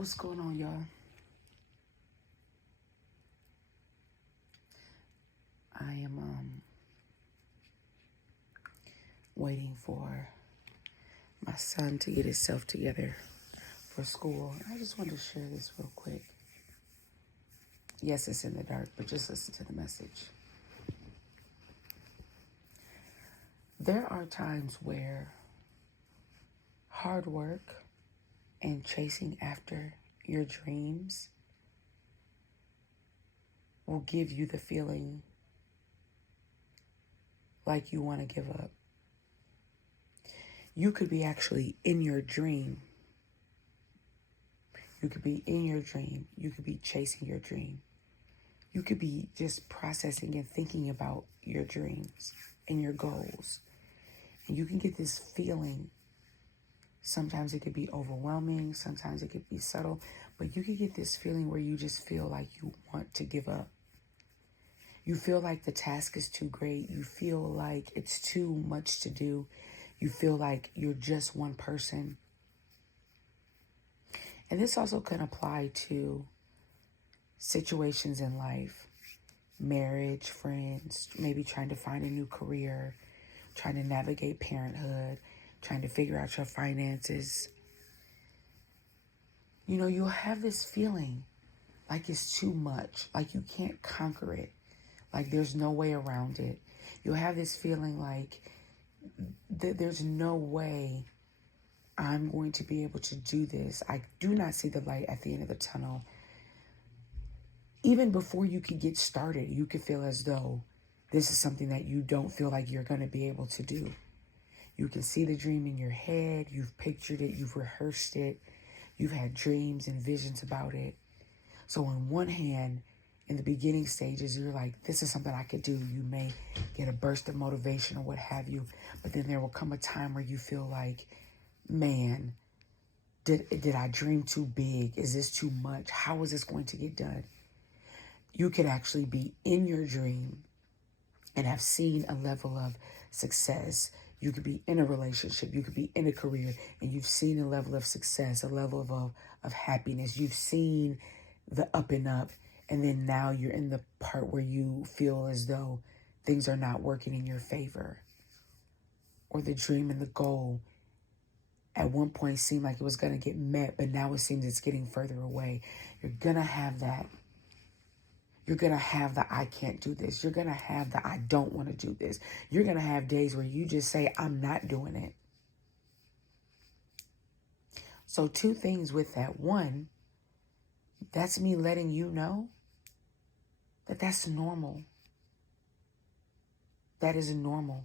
What's going on, y'all? I am waiting for my son to get himself together for school. I just wanted to share this real quick. Yes, it's in the dark, but just listen to the message. There are times where hard work and chasing after your dreams will give you the feeling like you want to give up. You could be actually in your dream. You could be in your dream. You could be chasing your dream. You could be just processing and thinking about your dreams and your goals. And you can get this feeling. Sometimes it could be overwhelming. Sometimes it could be subtle. But you could get this feeling where you just feel like you want to give up. You feel like the task is too great. You feel like it's too much to do. You feel like you're just one person. And this also can apply to situations in life, marriage, friends, maybe trying to find a new career, trying to navigate parenthood, trying to figure out your finances. You know, you'll have this feeling like it's too much, like you can't conquer it, like there's no way around it. You'll have this feeling like there's no way I'm going to be able to do this. I do not see the light at the end of the tunnel. Even before you could get started, you could feel as though this is something that you don't feel like you're going to be able to do. You can see the dream in your head. You've pictured it. You've rehearsed it. You've had dreams and visions about it. So on one hand, in the beginning stages, you're like, this is something I could do. You may get a burst of motivation or what have you. But then there will come a time where you feel like, man, did I dream too big? Is this too much? How is this going to get done? You could actually be in your dream and have seen a level of success. You could be in a relationship. You could be in a career and you've seen a level of success, a level of happiness. You've seen the up and up. And then now you're in the part where you feel as though things are not working in your favor. Or the dream and the goal at one point seemed like it was going to get met, but now it seems it's getting further away. You're going to have that. You're going to have the I can't do this. You're going to have the I don't want to do this. You're going to have days where you just say, I'm not doing it. So two things with that. One, that's me letting you know that that's normal. That is normal.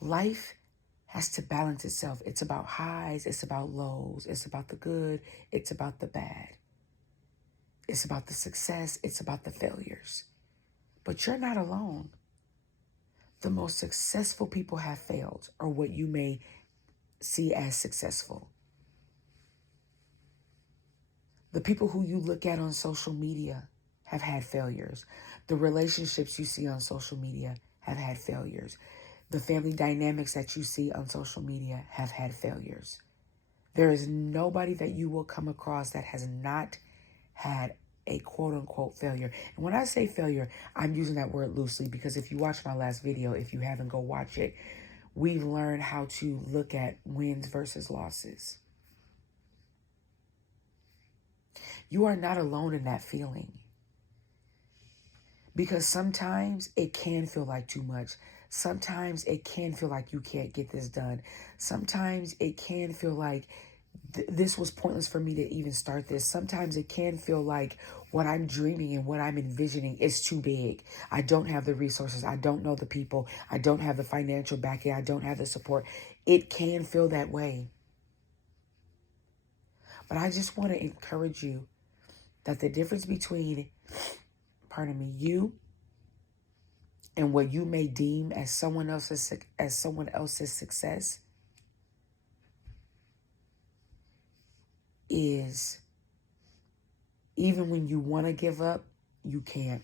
Life has to balance itself. It's about highs. It's about lows. It's about the good. It's about the bad. It's about the success. It's about the failures. But you're not alone. The most successful people have failed, or what you may see as successful. The people who you look at on social media have had failures. The relationships you see on social media have had failures. The family dynamics that you see on social media have had failures. There is nobody that you will come across that has not had a quote unquote failure. And when I say failure, I'm using that word loosely because if you watch my last video, if you haven't, go watch it. We've learned how to look at wins versus losses. You are not alone in that feeling. Because sometimes it can feel like too much. Sometimes it can feel like you can't get this done. Sometimes it can feel like this was pointless for me to even start this. Sometimes it can feel like what I'm dreaming and what I'm envisioning is too big. I don't have the resources. I don't know the people. I don't have the financial backing. I don't have the support. It can feel that way. But I just want to encourage you that the difference between, you and what you may deem as someone else's success is even when you want to give up, you can't.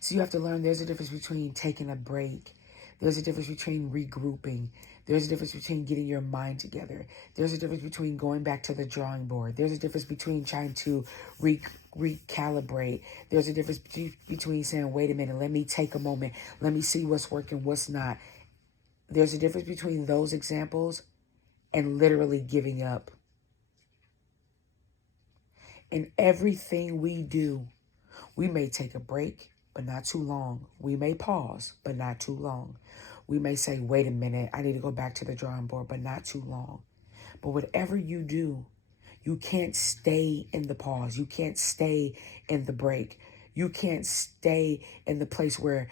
So you have to learn there's a difference between taking a break, There's a difference between regrouping. There's a difference between getting your mind together. There's a difference between going back to the drawing board. There's a difference between trying to recalibrate. There's a difference between saying, wait a minute, let me take a moment. Let me see what's working, what's not. There's a difference between those examples and literally giving up. In everything we do, we may take a break, but not too long. We may pause, but not too long. We may say, wait a minute, I need to go back to the drawing board, but not too long. But whatever you do, you can't stay in the pause. You can't stay in the break. You can't stay in the place where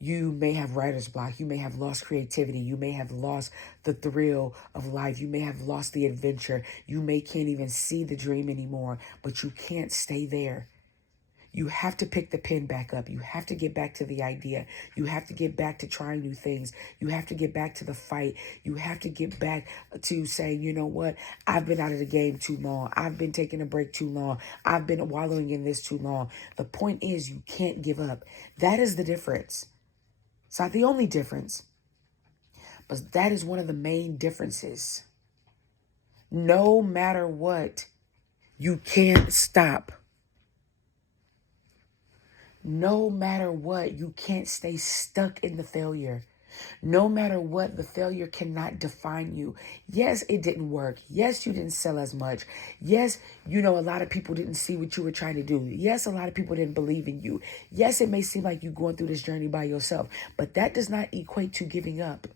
you may have writer's block. You may have lost creativity. You may have lost the thrill of life. You may have lost the adventure. You may can't even see the dream anymore, but you can't stay there. You have to pick the pen back up. You have to get back to the idea. You have to get back to trying new things. You have to get back to the fight. You have to get back to saying, you know what? I've been out of the game too long. I've been taking a break too long. I've been wallowing in this too long. The point is, you can't give up. That is the difference. It's not the only difference, but that is one of the main differences. No matter what, you can't stop. No matter what, you can't stay stuck in the failure. No matter what, the failure cannot define you. Yes, it didn't work. Yes, you didn't sell as much. Yes, a lot of people didn't see what you were trying to do. Yes, a lot of people didn't believe in you. Yes, it may seem like you're going through this journey by yourself, but that does not equate to giving up.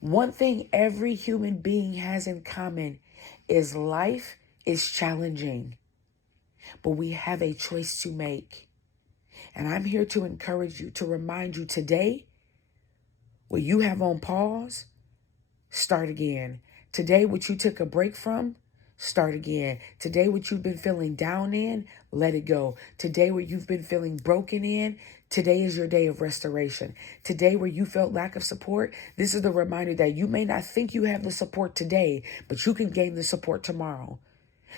One thing every human being has in common is life is challenging, but we have a choice to make. And I'm here to encourage you, to remind you today, what you have on pause, start again. Today, what you took a break from, start again. Today, what you've been feeling down in, let it go. Today, what you've been feeling broken in, today is your day of restoration. Today, where you felt lack of support, this is the reminder that you may not think you have the support today, but you can gain the support tomorrow.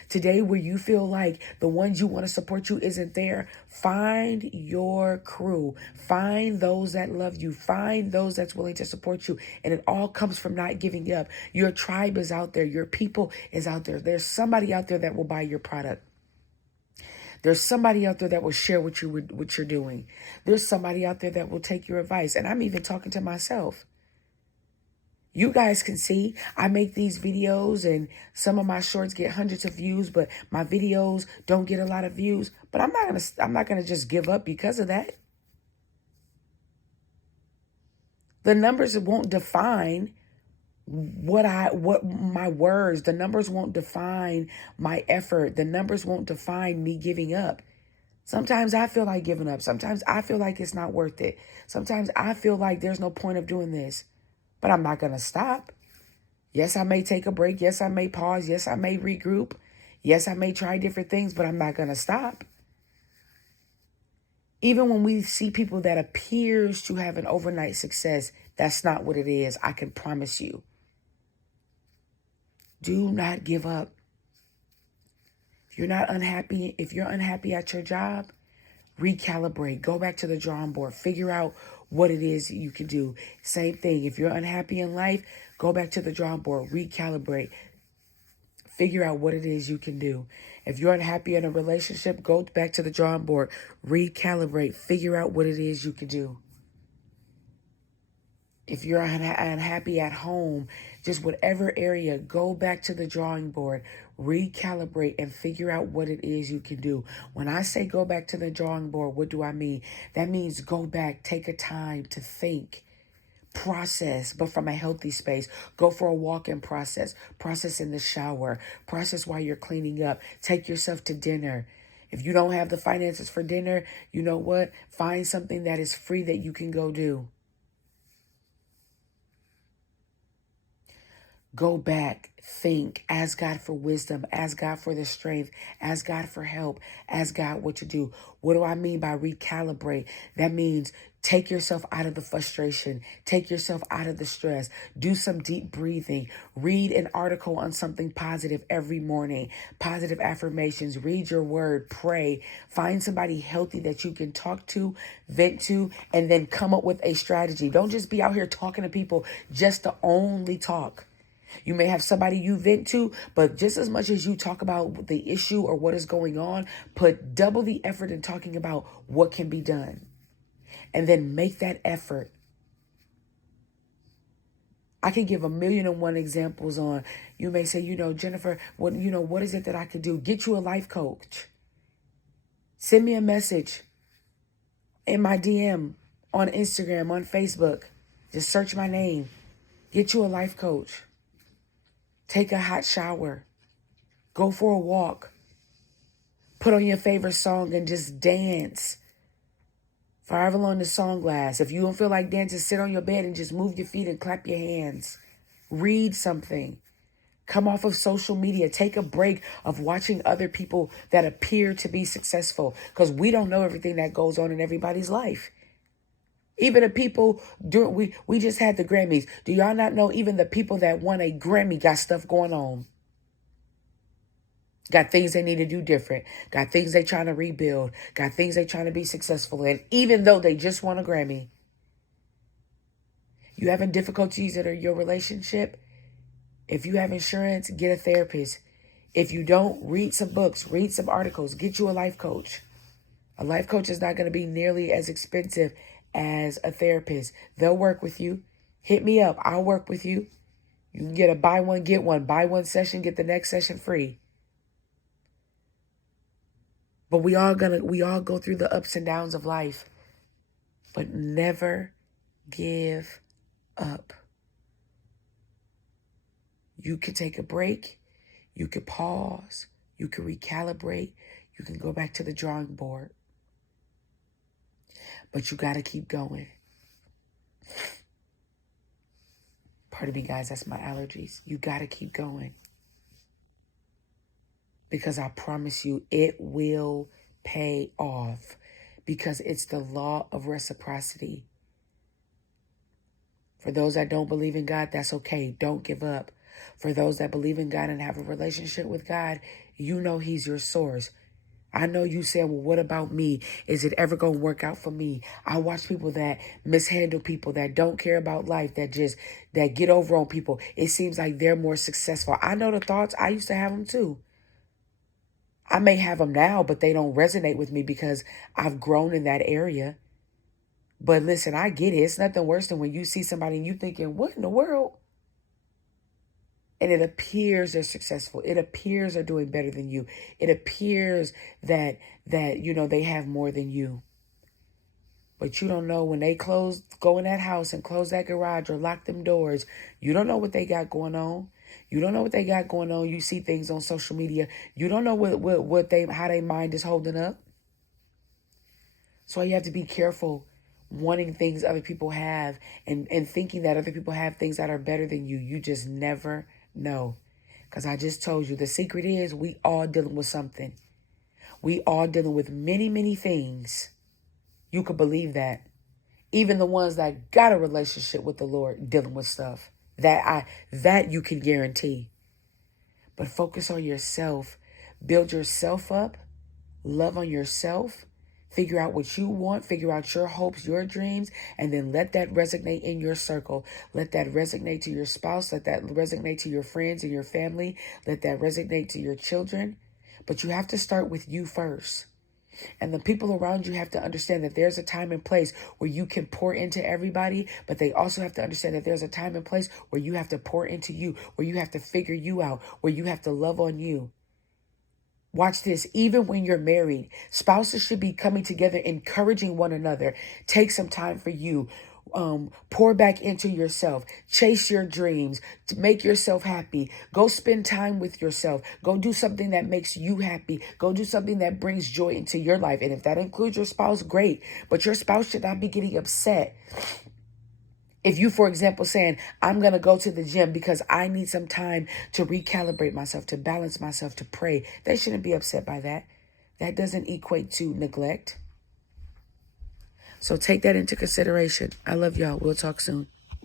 Today, where you feel like the ones you want to support you isn't there, find your crew. Find those that love you. Find those that's willing to support you. And it all comes from not giving up. Your tribe is out there. Your people is out there. There's somebody out there that will buy your product. There's somebody out there that will share what you're doing. There's somebody out there that will take your advice. And I'm even talking to myself. You guys can see I make these videos and some of my shorts get hundreds of views, but my videos don't get a lot of views. But I'm not gonna just give up because of that. The numbers won't define what my words. The numbers won't define my effort. The numbers won't define me giving up. Sometimes I feel like giving up. Sometimes I feel like it's not worth it. Sometimes I feel like there's no point of doing this. But I'm not going to stop. Yes, I may take a break. Yes, I may pause. Yes, I may regroup. Yes, I may try different things, but I'm not going to stop. Even when we see people that appears to have an overnight success, that's not what it is. I can promise you. Do not give up. If you're unhappy at your job, recalibrate. Go back to the drawing board. Figure out what it is you can do. Same thing. If you're unhappy in life, go back to the drawing board. Recalibrate. Figure out what it is you can do. If you're unhappy in a relationship, go back to the drawing board. Recalibrate. Figure out what it is you can do. If you're unhappy at home, just whatever area, go back to the drawing board, recalibrate, and figure out what it is you can do. When I say go back to the drawing board, what do I mean? That means go back, take a time to think, process, but from a healthy space. Go for a walk and process in the shower, process while you're cleaning up, take yourself to dinner. If you don't have the finances for dinner, you know what? Find something that is free that you can go do. Go back, think, ask God for wisdom, ask God for the strength, ask God for help, ask God what to do. What do I mean by recalibrate? That means Take yourself out of the frustration. Take yourself out of the stress. Do some deep breathing. Read an article on something positive every morning. Positive affirmations. Read your word. Pray. Find somebody healthy that you can talk to, vent to, and then come up with a strategy. Don't just be out here talking to people just to only talk. You may have somebody you vent to, but just as much as you talk about the issue or what is going on, put double the effort in talking about what can be done. And then make that effort. I can give 1,000,001 examples on, you may say, Jennifer, what is it that I could do? Get you a life coach. Send me a message in my DM on Instagram, on Facebook. Just search my name. Get you a life coach. Take a hot shower. Go for a walk. Put on your favorite song and just dance. For however long the song lasts. If you don't feel like dancing, sit on your bed and just move your feet and clap your hands. Read something. Come off of social media. Take a break of watching other people that appear to be successful, because we don't know everything that goes on in everybody's life. Even the people, we just had the Grammys. Do y'all not know even the people that won a Grammy got stuff going on? Got things they need to do different. Got things they trying to rebuild. Got things they trying to be successful in, even though they just won a Grammy. You having difficulties in your relationship? If you have insurance, get a therapist. If you don't, read some books, read some articles, get you a life coach. A life coach is not going to be nearly as expensive as a therapist. They'll work with you. Hit me up. I'll work with you. You can get a buy one, get one. Buy one session, get the next session free. But we all go through the ups and downs of life. But never give up. You can take a break. You can pause. You can recalibrate. You can go back to the drawing board. But you got to keep going. Pardon me, guys, that's my allergies. You got to keep going. Because I promise you, it will pay off. Because it's the law of reciprocity. For those that don't believe in God, that's okay. Don't give up. For those that believe in God and have a relationship with God, you know He's your source. I know you said, well, what about me? Is it ever going to work out for me? I watch people that mishandle people, that don't care about life, that get over on people. It seems like they're more successful. I know the thoughts. I used to have them too. I may have them now, but they don't resonate with me because I've grown in that area. But listen, I get it. It's nothing worse than when you see somebody and you thinking, what in the world? And it appears they're successful. It appears they're doing better than you. It appears that they have more than you. But you don't know when they go in that house and close that garage or lock them doors. You don't know what they got going on. You don't know what they got going on. You see things on social media. You don't know how their mind is holding up. So you have to be careful wanting things other people have and thinking that other people have things that are better than you. You just never know. Because I just told you, the secret is we all dealing with something. We all dealing with many, many things. You could believe that. Even the ones that got a relationship with the Lord dealing with stuff. That you can guarantee. But focus on yourself. Build yourself up. Love on yourself. Figure out what you want. Figure out your hopes, your dreams, and then let that resonate in your circle. Let that resonate to your spouse. Let that resonate to your friends and your family. Let that resonate to your children. But you have to start with you first. And the people around you have to understand that there's a time and place where you can pour into everybody, but they also have to understand that there's a time and place where you have to pour into you, where you have to figure you out, where you have to love on you. Watch this. Even when you're married, spouses should be coming together, encouraging one another. Take some time for you. Pour back into yourself. Chase your dreams. To make yourself happy. Go spend time with yourself. Go do something that makes you happy. Go do something that brings joy into your life. And if that includes your spouse, great. But your spouse should not be getting upset. If you, for example, saying, I'm going to go to the gym because I need some time to recalibrate myself, to balance myself, to pray, they shouldn't be upset by that. That doesn't equate to neglect. So take that into consideration. I love y'all. We'll talk soon.